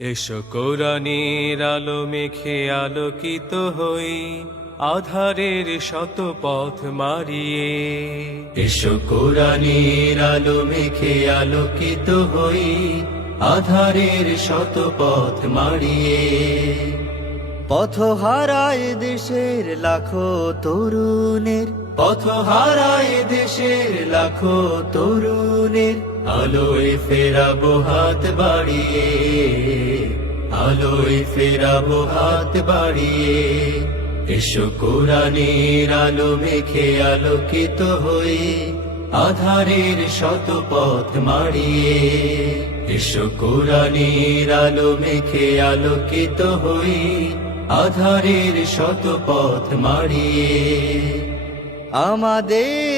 এসো কোরআনের আলো মেখে আলোকিত হই, আধারের শত পথ মারিয়ে। এসো কোরআনের আলো মেখে আলোকিত হই, আধারের শত পথ মারিয়ে। পথ হারায় দেশের লাখো তরুণের পথ হারায় দেশের লাখো তরুণের আলোয় ফেরাবো হাত বাড়িয়ে, আলোয় ফেরাবো হাত বাড়িয়ে। এসো কোরআনের আলো মেখে আলোকিত হই আধারের শত পথ মারিয়ে এসো কোরআনের আলো মেখে আলোকিত হই আধারের শত পথ মারিয়ে আমাদের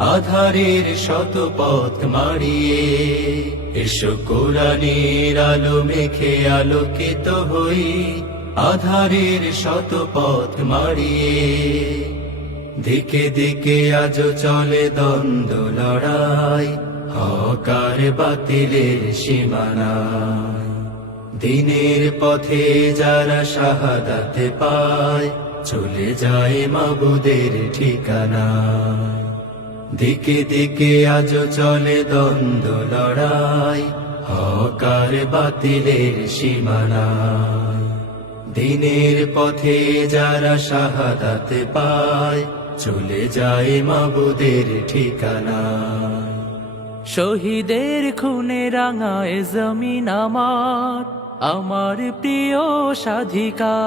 আধারের শত পথ মারিয়ে এসো কোরআনের আলো মেখে আলোকিত হই, আধারের শত পথ মারিয়ে দিকে দিকে আজ চলে দ্বন্দ্ব লড়াই, হকার বাতিলের সীমানায়। দিনের পথে যারা শাহাদাতে পায়, চলে যায় মাবুদের ঠিকানা দিকে দিকে আজ চলে দ্বন্দ্ব, লড়াই। হকার বাতিলের সীমানায়। দিনের পথে যারা শাহাদাতে পায়, চলে যায় মাবুদের ঠিকানা শহীদের খুনে রাঙায় জমিন আমার আমার প্রিয় সাধিকা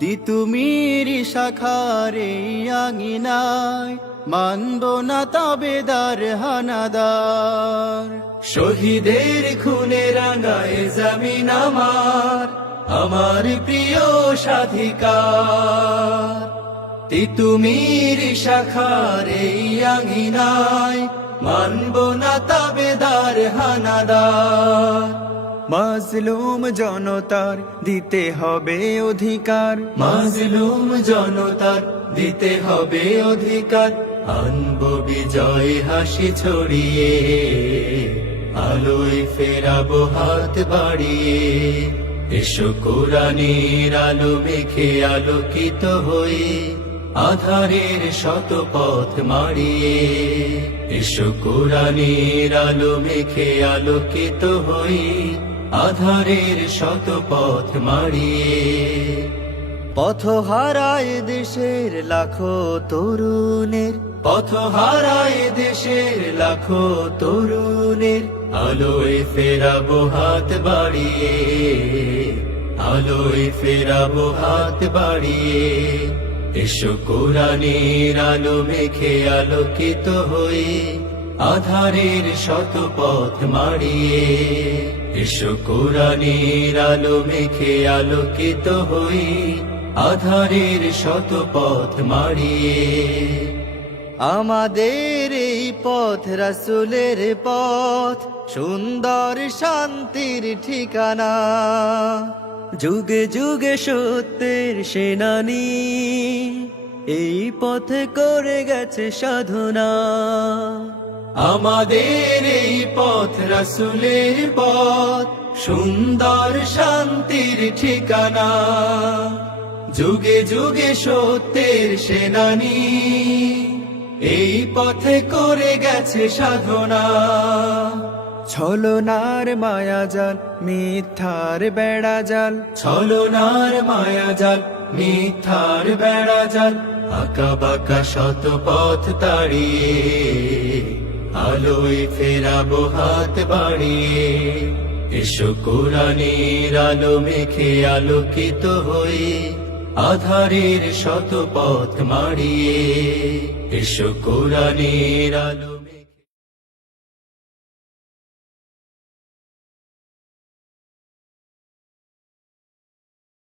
তিতুমির শাখারে আঙিনায় মানব না তাবেদার হানাদার। শহীদের খুনে রাঙায় জমিন আমার আমার প্রিয় সাধিকা তিতুমির শাখার আঙিনায় মানব না তাবেদার হানাদার। মাজলুম জনতার দিতে হবে অধিকার। মাজলুম জনতার দিতে হবে অধিকার। আনব বিজয় হাসি ছড়িয়ে, আলোয় ফেরাবো হাত বাড়িয়ে। এসো কোরআনের আলো মেখে আলোকিত হয়ে, আধারের শত পথ মারিয়ে এসো কোরআনের আলো মেখে আলোকিত হই আধারের শত পথ মারিয়ে পথ হারায় দেশের লাখো তরুণের। পথ হারায় দেশের লাখো তরুণের। আলোয় ফেরাবো হাত বাড়িয়ে। আলোয় ফেরাবো হাত বাড়িয়ে। এসো কোরআনের আলো মেখে আলোকিত হয়ে। আধারের শত পথ মারিয়ে এসো কোরআনের আলো মেখে আলোকিত হই, আধারের শত পথ মারিয়ে আমাদের এই পথ রাসুলের পথ, সুন্দর শান্তির ঠিকানা। যুগে যুগে সত্যের সেনানি, এই পথে করে গেছে সাধনা। আমাদের এই পথ রাসুলের পথ সুন্দর শান্তির ঠিকানা। যুগে যুগে সত্যের সেনানি এই পথে করে গেছে সাধনা। ছলনার মায়াজাল মিথ্যার বেড়াজাল ছলনার মায়া জাল মিথ্যার বেড়া জাল আঁকা বাঁকা শত পথ তাড়িয়ে। আলোয় ফেরাবো হাত বাড়িয়ে এসো কোরআনের আলো মেখে আলোকিত হই, আধারের শত পথ মাড়িয়ে। এসো কোরআনের আলো